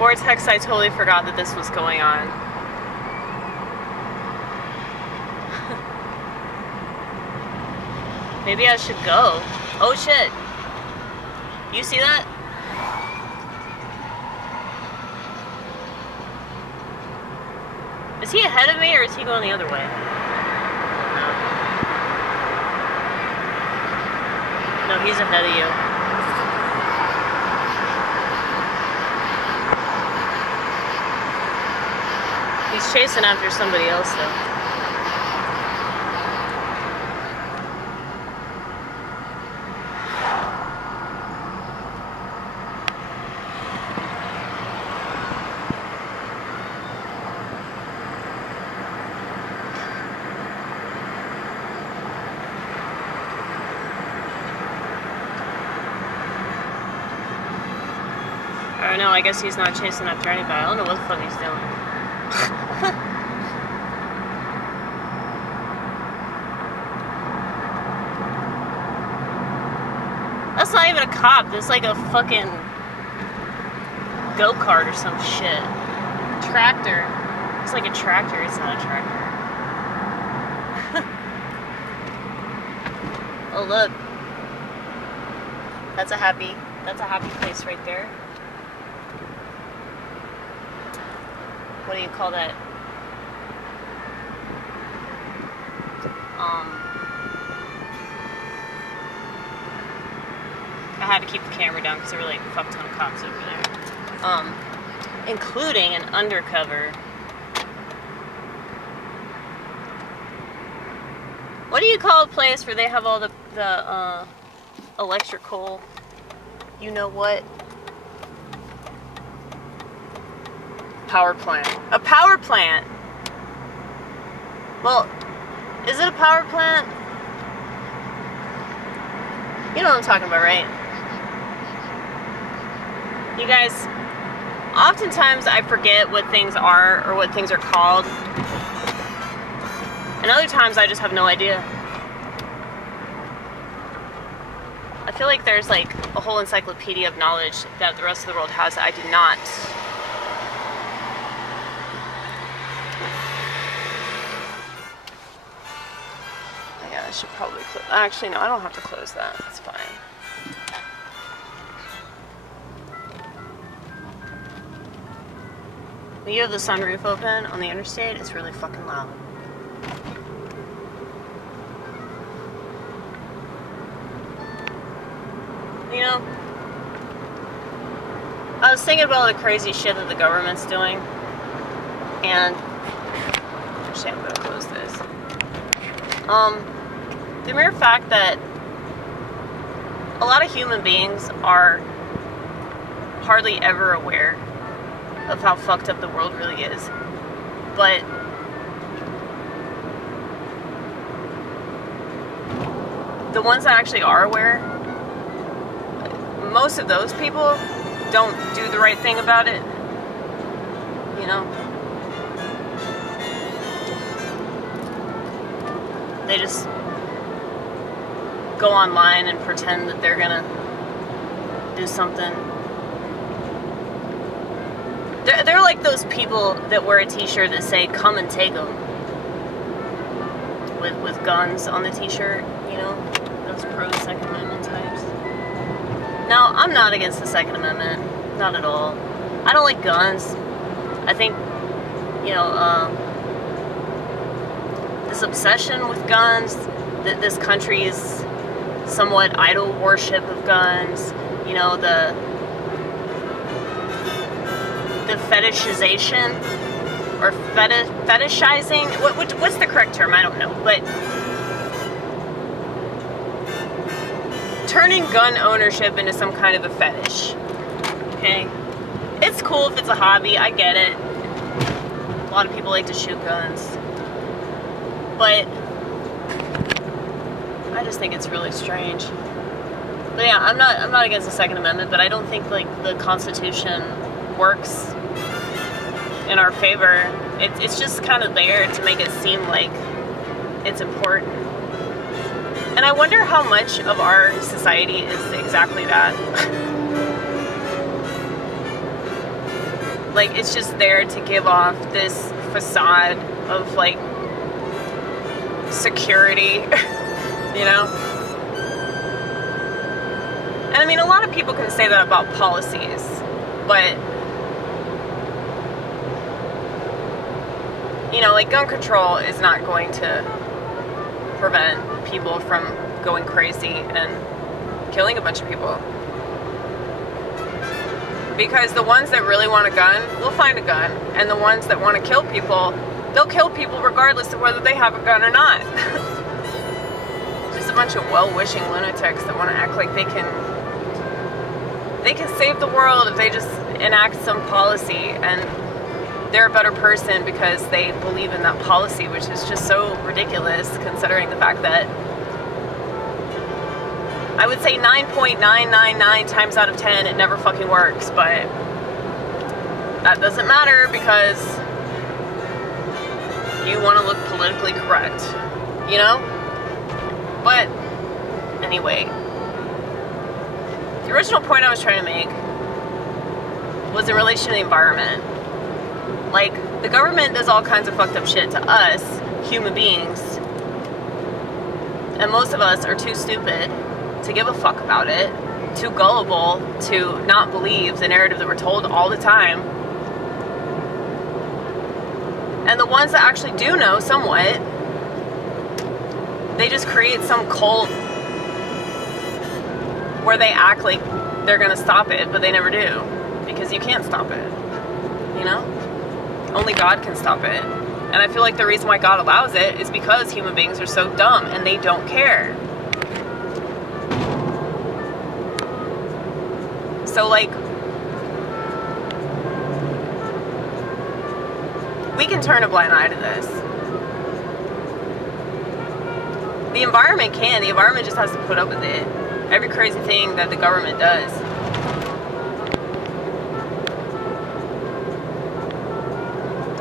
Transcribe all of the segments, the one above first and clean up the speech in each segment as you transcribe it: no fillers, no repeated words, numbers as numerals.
Vortex, I totally forgot that this was going on. Maybe I should go. Oh shit. You see that? Is he ahead of me or is he going the other way? No, he's ahead of you. He's chasing after somebody else though. I don't know, I guess he's not chasing after anybody. I don't know what the fuck he's doing. That's not even a cop, that's like a fucking go-kart or some shit. Tractor. It's like a tractor, it's not a tractor. Oh look. That's a happy place right there. What do you call that? I had to keep the camera down because there were like a fuck ton of cops over there. Including an undercover. What do you call a place where they have all the electrical, you know what? Power plant. A power plant! Well, is it a power plant? You know what I'm talking about, right? You guys, oftentimes I forget what things are or what things are called. And other times I just have no idea. I feel like there's like a whole encyclopedia of knowledge that the rest of the world has that I do not. Yeah, I should probably close. Actually, no, I don't have to close that. It's fine. When you have the sunroof open on the interstate, it's really fucking loud. You know, I was thinking about all the crazy shit that the government's doing, and actually I'm gonna close this. The mere fact that a lot of human beings are hardly ever aware of how fucked up the world really is, but the ones that actually are aware, most of those people don't do the right thing about it, you know? They just go online and pretend that they're gonna do something. They're like those people that wear a t-shirt that say, "Come and take them," with guns on the t-shirt, you know? Those pro-Second Amendment types. Now, I'm not against the Second Amendment, not at all. I don't like guns. I think, you know, this obsession with guns, this country's somewhat idol worship of guns, you know, the fetishization, or fetishizing, what's the correct term? I don't know, but turning gun ownership into some kind of a fetish, okay? It's cool if it's a hobby, I get it. A lot of people like to shoot guns. But I just think it's really strange. But yeah, I'm not against the Second Amendment, but I don't think like the Constitution works in our favor. It's just kind of there to make it seem like it's important. And I wonder how much of our society is exactly that. Like, it's just there to give off this facade of, like, security, you know? And I mean, a lot of people can say that about policies, but, you know, like, gun control is not going to prevent people from going crazy and killing a bunch of people. Because the ones that really want a gun will find a gun, and the ones that want to kill people, they'll kill people regardless of whether they have a gun or not. Just a bunch of well-wishing lunatics that want to act like they can save the world if they just enact some policy, and they're a better person because they believe in that policy, which is just so ridiculous considering the fact that I would say 9.999 times out of 10 it never fucking works, but that doesn't matter because you want to look politically correct, you know? But anyway, the original point I was trying to make was in relation to the environment. Like, the government does all kinds of fucked up shit to us, human beings, and most of us are too stupid to give a fuck about it, too gullible to not believe the narrative that we're told all the time. And the ones that actually do know somewhat, they just create some cult where they act like they're gonna stop it, but they never do, because you can't stop it, you know? Only God can stop it. And I feel like the reason why God allows it is because human beings are so dumb and they don't care. So, like, we can turn a blind eye to this. The environment can. The environment just has to put up with it. Every crazy thing that the government does.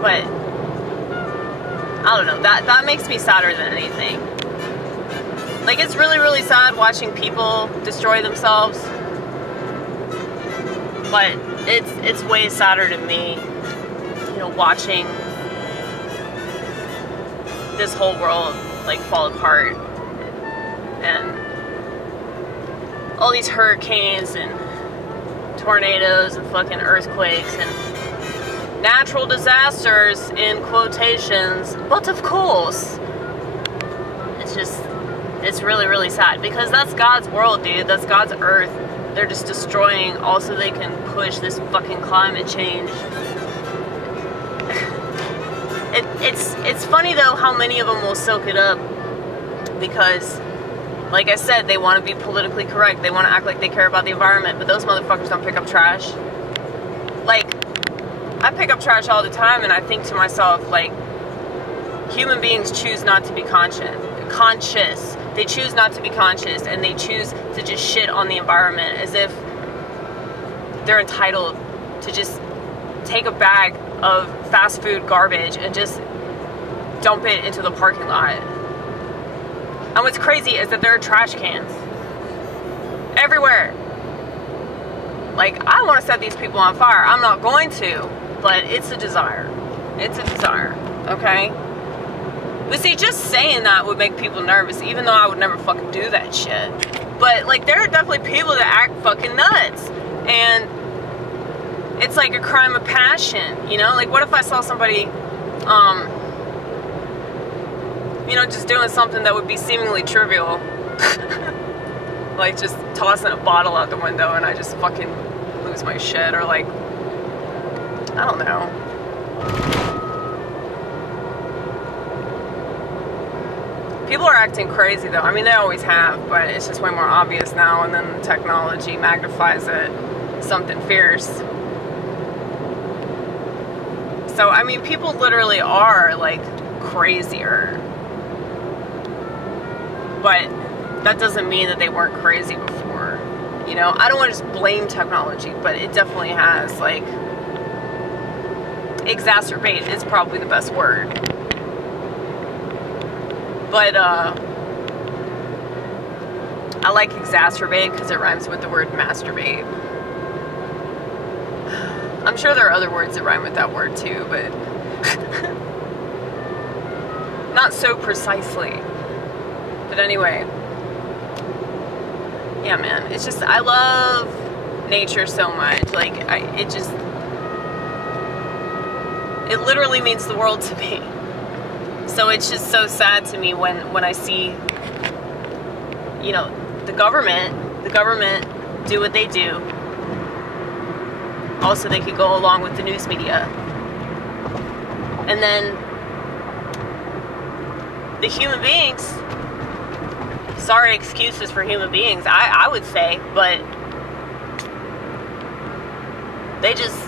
But I don't know. That makes me sadder than anything. Like, it's really, really sad watching people destroy themselves. But it's way sadder to me, you know, watching this whole world, like, fall apart. And all these hurricanes and tornadoes and fucking earthquakes and natural disasters in quotations. But of course, it's really, really sad. Because that's God's world, dude. That's God's earth. They're just destroying all so they can push this fucking climate change. It's funny though how many of them will soak it up because, like I said, they want to be politically correct. They want to act like they care about the environment, but those motherfuckers don't pick up trash. Like, I pick up trash all the time and I think to myself, like, human beings choose not to be conscious. They choose not to be conscious, and they choose to just shit on the environment as if they're entitled to just take a bag of fast food garbage and just dump it into the parking lot. And what's crazy is that there are trash cans everywhere. Like, I want to set these people on fire. I'm not going to, but it's a desire. It's a desire, okay? But see, just saying that would make people nervous, even though I would never fucking do that shit. But, like, there are definitely people that act fucking nuts. And it's like a crime of passion, you know? Like, what if I saw somebody, you know, just doing something that would be seemingly trivial. Like, just tossing a bottle out the window and I just fucking lose my shit. Or, like, I don't know. People are acting crazy though. I mean, they always have, but it's just way more obvious now, and then the technology magnifies it. Something fierce. So, I mean, people literally are, like, crazier. But that doesn't mean that they weren't crazy before. You know, I don't want to just blame technology, but it definitely has, like, exacerbate is probably the best word. But, I like exacerbate because it rhymes with the word masturbate. I'm sure there are other words that rhyme with that word too, but not so precisely. But anyway, yeah, man, it's just, I love nature so much. Like, it literally means the world to me. So it's just so sad to me when I see, you know, the government do what they do. Also, they could go along with the news media. And then the human beings, sorry excuses for human beings, I would say, but they just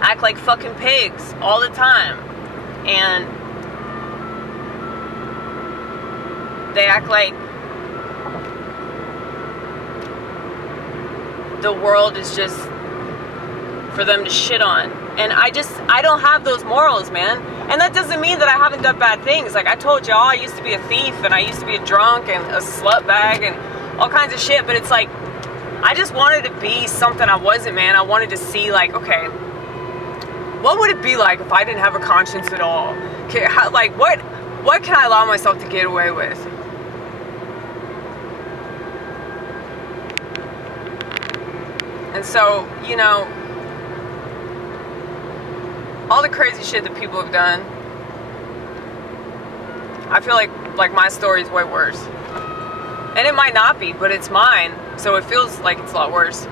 act like fucking pigs all the time. And they act like the world is just for them to shit on. And I don't have those morals, man. And that doesn't mean that I haven't done bad things. Like I told y'all, I used to be a thief, and I used to be a drunk and a slut bag and all kinds of shit. But it's like, I just wanted to be something I wasn't, man. I wanted to see, like, okay, what would it be like if I didn't have a conscience at all? Okay, like, what can I allow myself to get away with? And so, you know, all the crazy shit that people have done, I feel like my story is way worse. And it might not be, but it's mine, so it feels like it's a lot worse.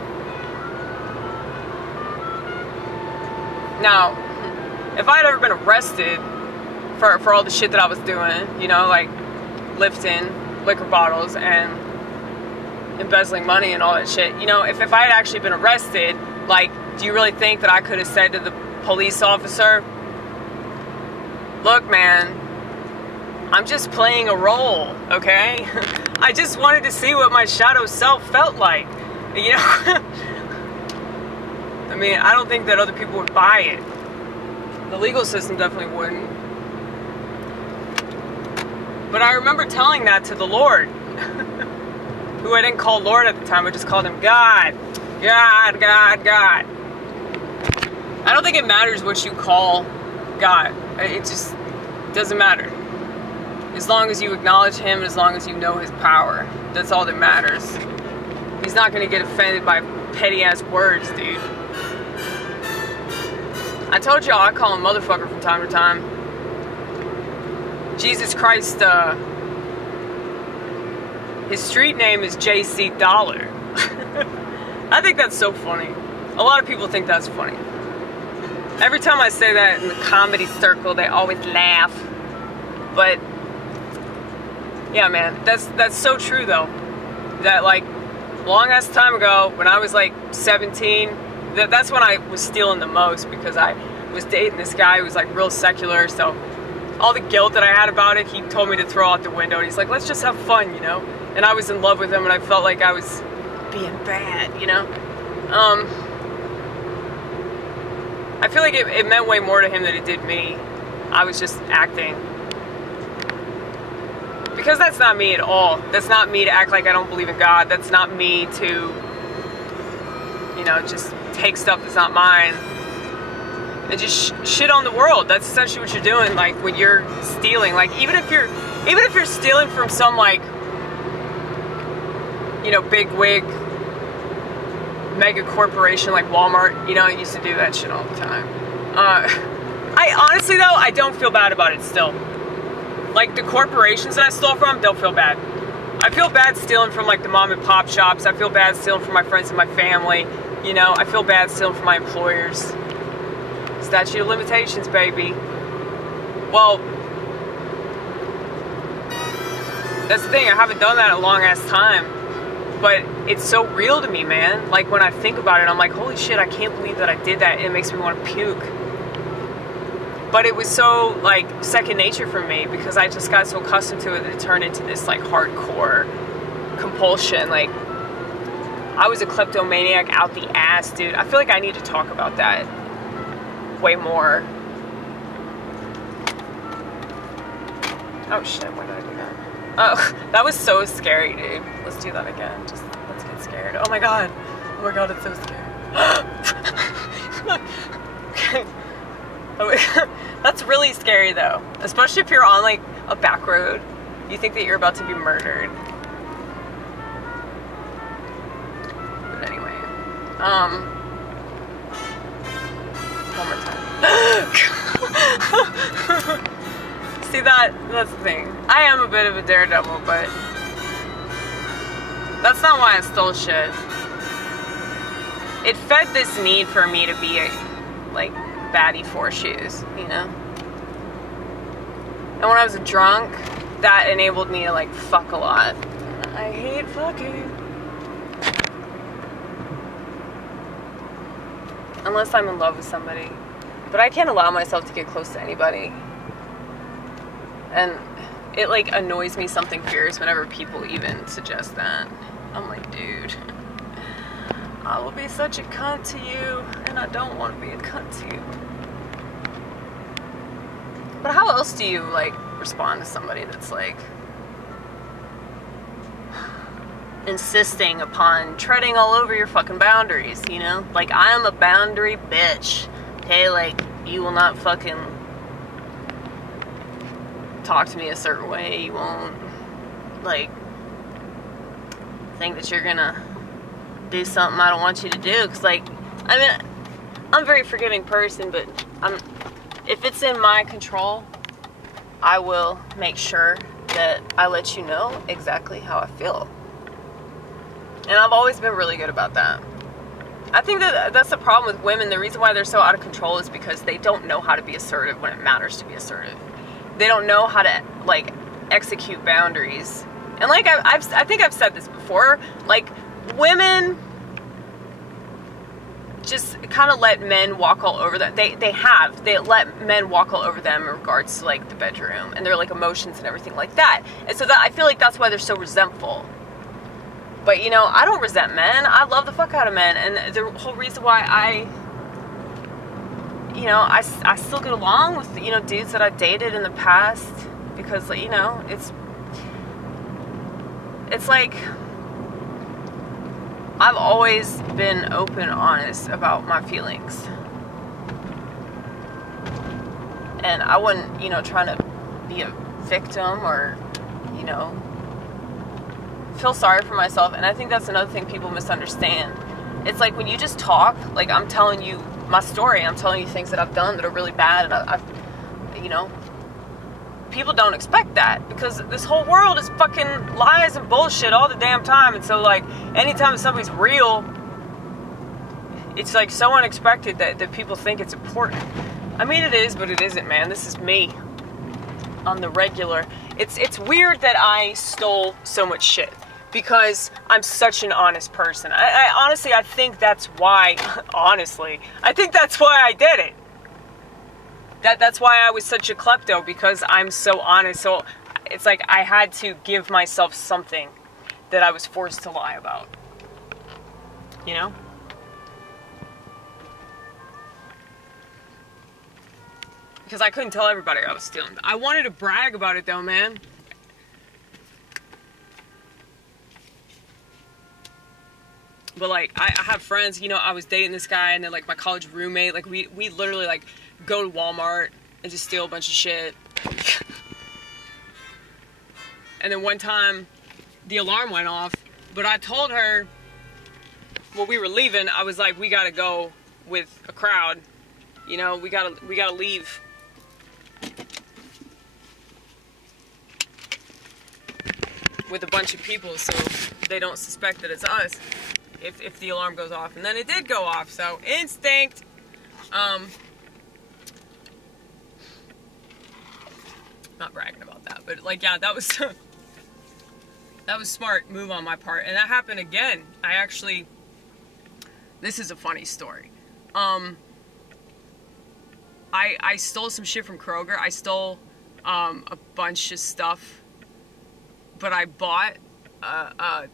Now, if I had ever been arrested for all the shit that I was doing, you know, like lifting liquor bottles and embezzling money and all that shit, you know, if I had actually been arrested, like, do you really think that I could have said to the police officer, look, man, I'm just playing a role, okay? I just wanted to see what my shadow self felt like, you know? I mean, I don't think that other people would buy it. The legal system definitely wouldn't. But I remember telling that to the Lord, who I didn't call Lord at the time, I just called him God. God, God, God. I don't think it matters what you call God. It just doesn't matter. As long as you acknowledge him, as long as you know his power, that's all that matters. He's not going to get offended by petty ass words, dude. I told y'all I call him motherfucker from time to time. Jesus Christ, his street name is JC Dollar. I think that's so funny. A lot of people think that's funny. Every time I say that in the comedy circle, they always laugh. But yeah, man, that's so true though. That, like, long ass time ago, when I was like 17, that's when I was stealing the most, because I was dating this guy who was like real secular. So all the guilt that I had about it, he told me to throw out the window. And he's like, let's just have fun, you know? And I was in love with him, and I felt like I was being bad, you know? I feel like it meant way more to him than it did me. I was just acting. Because that's not me at all. That's not me to act like I don't believe in God. That's not me to, you know, just take stuff that's not mine and just shit on the world. That's essentially what you're doing, like, when you're stealing. Like, even if you're stealing from some, like, you know, big wig mega corporation like Walmart, you know, I used to do that shit all the time. I honestly though, I don't feel bad about it still. Like, the corporations that I stole from, don't feel bad. I feel bad stealing from, like, the mom and pop shops. I feel bad stealing from my friends and my family. You know, I feel bad stealing from my employers. Statute of limitations, baby. Well, that's the thing, I haven't done that in a long ass time. But it's so real to me, man. Like, when I think about it, I'm like, holy shit, I can't believe that I did that. It makes me want to puke. But it was so, like, second nature for me, because I just got so accustomed to it that it turned into this, like, hardcore compulsion. Like, I was a kleptomaniac out the ass, dude. I feel like I need to talk about that way more. Oh, shit, why did I do that? Oh, that was so scary, dude. Let's do that again. Just, let's get scared. Oh my god, it's so scary. Okay. That's really scary though, especially if you're on like a back road. You think that you're about to be murdered. But anyway, one more time. See, that's the thing. I am a bit of a daredevil, but that's not why I stole shit. It fed this need for me to be a, like, baddie4shoes, you know? And when I was drunk, that enabled me to, like, fuck a lot. I hate fucking. Unless I'm in love with somebody. But I can't allow myself to get close to anybody. And it, like, annoys me something fierce whenever people even suggest that. I'm like, dude, I will be such a cunt to you, and I don't want to be a cunt to you. But how else do you, like, respond to somebody that's, like, insisting upon treading all over your fucking boundaries, you know? Like, I am a boundary bitch. Okay, like, you will not fucking talk to me a certain way. You won't, like, think that you're gonna do something I don't want you to do. Because, like, I mean, I'm a very forgiving person, but if it's in my control, I will make sure that I let you know exactly how I feel. And I've always been really good about that. I think that that's the problem with women. The reason why they're so out of control is because they don't know how to be assertive when it matters to be assertive. They don't know how to, like, execute boundaries. And, like, I think I've said this before, like, women just kind of let men walk all over them. They let men walk all over them in regards to, like, the bedroom and their, like, emotions and everything like that. And so that I feel like that's why they're so resentful. But, you know, I don't resent men. I love the fuck out of men. And the whole reason why I still get along with, you know, dudes that I dated in the past, because, you know, it's like, I've always been open and honest about my feelings. And I wouldn't, you know, try to be a victim or, you know, feel sorry for myself. And I think that's another thing people misunderstand. It's like when you just talk, like, I'm telling you my story, I'm telling you things that I've done that are really bad, and I've you know, people don't expect that, because this whole world is fucking lies and bullshit all the damn time. And so, like, anytime somebody's real, it's like so unexpected that people think it's important. I mean, it is, but it isn't, man. This is me on the regular. It's weird that I stole so much shit, because I'm such an honest person. I honestly, I think that's why, I think that's why I did it. That's why I was such a klepto, because I'm so honest. So it's like I had to give myself something that I was forced to lie about. You know? Because I couldn't tell everybody I was stealing. I wanted to brag about it though, man. But, like, I have friends, you know, I was dating this guy, and then, like, my college roommate, like, we literally, like, go to Walmart and just steal a bunch of shit. And then one time, the alarm went off, but I told her, when we were leaving, I was like, we gotta go with a crowd. You know, we gotta leave. With a bunch of people, so they don't suspect that it's us. If the alarm goes off. And then it did go off, so instinct. Not bragging about that, but, like, yeah, that was that was smart move on my part. And that happened again. This is a funny story. I stole some shit from Kroger. I stole a bunch of stuff, but I bought a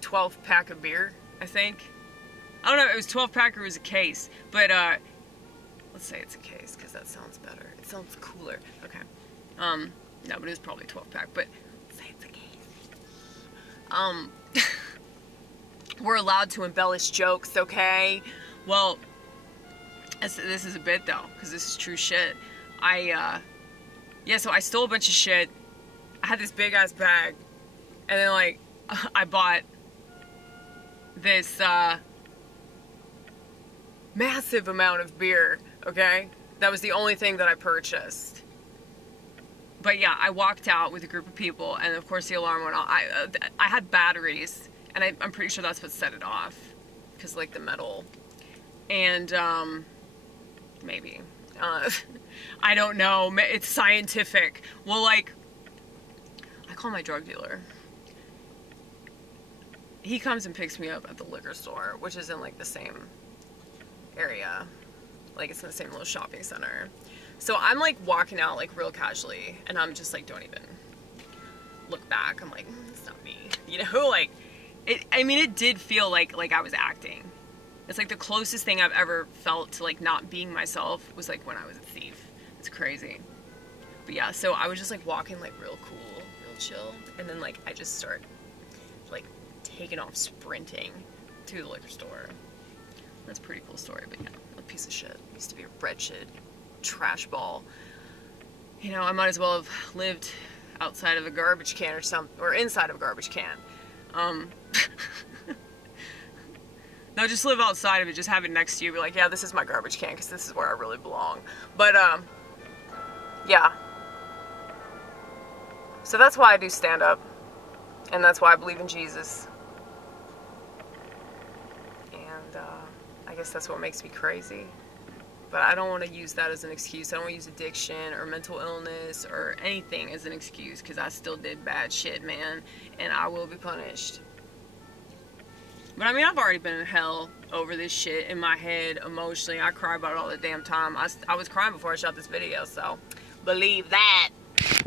12-pack of beer, I think. I don't know if it was 12-pack or it was a case, but let's say it's a case, because that sounds better. It sounds cooler. Okay. No, but it was probably a 12-pack, but let's say it's a case. We're allowed to embellish jokes, okay? Well, this is a bit though, because this is true shit. Yeah, so I stole a bunch of shit. I had this big ass bag, and then like, I bought this massive amount of beer, okay? That was the only thing that I purchased. But yeah, I walked out with a group of people, and of course the alarm went off. I had batteries, and I'm pretty sure that's what set it off, because like the metal. And maybe I don't know. It's scientific. Well, like, I call my drug dealer. He comes and picks me up at the liquor store, which is in like the same area. Like, it's in the same little shopping center. So I'm like walking out like real casually, and I'm just like, don't even look back. I'm like, it's not me, you know? Like, I mean, it did feel like I was acting. It's like the closest thing I've ever felt to like not being myself was like when I was a thief. It's crazy. But yeah, so I was just like walking like real cool, real chill, and then like I just start like taking off sprinting to the liquor store. That's a pretty cool story, but yeah, a piece of shit. Used to be a wretched trash ball. You know, I might as well have lived outside of a garbage can or something, or inside of a garbage can. No, just live outside of it, just have it next to you, be like, yeah, this is my garbage can, because this is where I really belong. But, yeah. So that's why I do stand-up, and that's why I believe in Jesus. And, I guess that's what makes me crazy. But I don't want to use that as an excuse. I don't want to use addiction or mental illness or anything as an excuse, because I still did bad shit, man, and I will be punished. But I mean, I've already been in hell over this shit in my head emotionally. I cry about it all the damn time. I was crying before I shot this video, so believe that.